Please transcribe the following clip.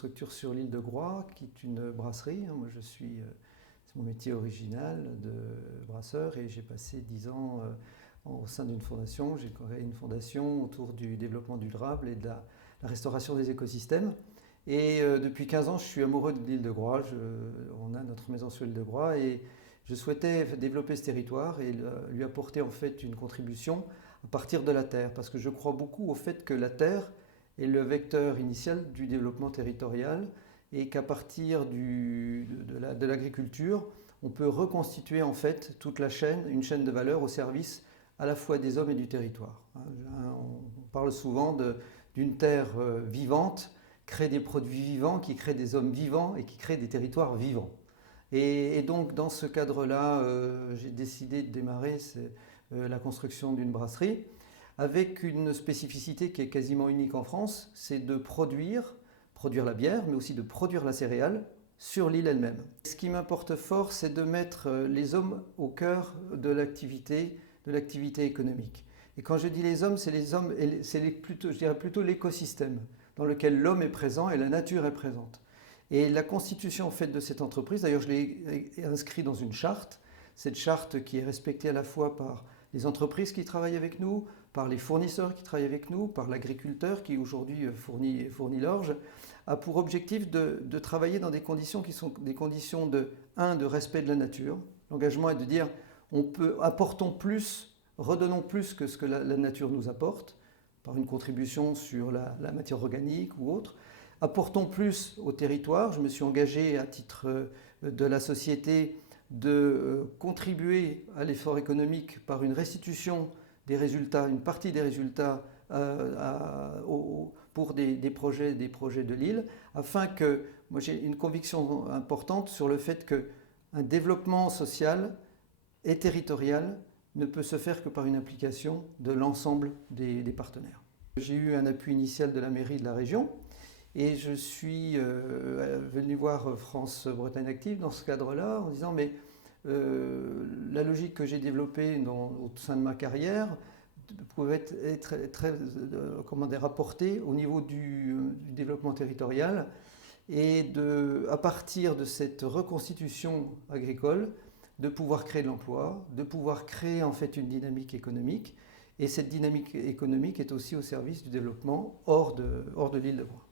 structure sur l'île de Groix, qui est une brasserie. Moi, c'est mon métier original de brasseur et j'ai passé 10 ans au sein d'une fondation. J'ai créé une fondation autour du développement durable et de la restauration des écosystèmes. Et depuis 15 ans, je suis amoureux de l'île de Groix. On a notre maison sur l'île de Groix et je souhaitais développer ce territoire et lui apporter en fait une contribution à partir de la terre. Parce que je crois beaucoup au fait que la terre est le vecteur initial du développement territorial et qu'à partir de l'agriculture, on peut reconstituer en fait toute la chaîne, une chaîne de valeur au service à la fois des hommes et du territoire. On parle souvent d'une terre vivante, crée des produits vivants, qui crée des hommes vivants et qui crée des territoires vivants. Et donc dans ce cadre-là, j'ai décidé de démarrer la construction d'une brasserie avec une spécificité qui est quasiment unique en France, c'est de produire la bière, mais aussi de produire la céréale sur l'île elle-même. Ce qui m'importe fort, c'est de mettre les hommes au cœur de l'activité économique. Et quand je dis les hommes, c'est je dirais plutôt l'écosystème dans lequel l'homme est présent et la nature est présente. Et la constitution en fait de cette entreprise, d'ailleurs je l'ai inscrit dans une charte, cette charte qui est respectée à la fois par les entreprises qui travaillent avec nous, par les fournisseurs qui travaillent avec nous, par l'agriculteur qui aujourd'hui fournit l'orge, a pour objectif de travailler dans des conditions qui sont des conditions de respect de la nature. L'engagement est de dire apportons plus, redonnons plus que ce que la nature nous apporte, par une contribution sur la matière organique ou autre. Apportons plus au territoire. Je me suis engagé à titre de la société de contribuer à l'effort économique par une restitution des résultats, une partie des résultats pour des projets de l'île, afin que, moi j'ai une conviction importante sur le fait qu'un développement social et territorial ne peut se faire que par une implication de l'ensemble des partenaires. J'ai eu un appui initial de la mairie de la région et je suis venu voir France Bretagne Active dans ce cadre-là en disant mais la logique que j'ai développée au sein de ma carrière pouvait être très rapportée au niveau du développement territorial et à partir de cette reconstitution agricole, de pouvoir créer de l'emploi, de pouvoir créer en fait une dynamique économique. Et cette dynamique économique est aussi au service du développement hors de l'île de Groix.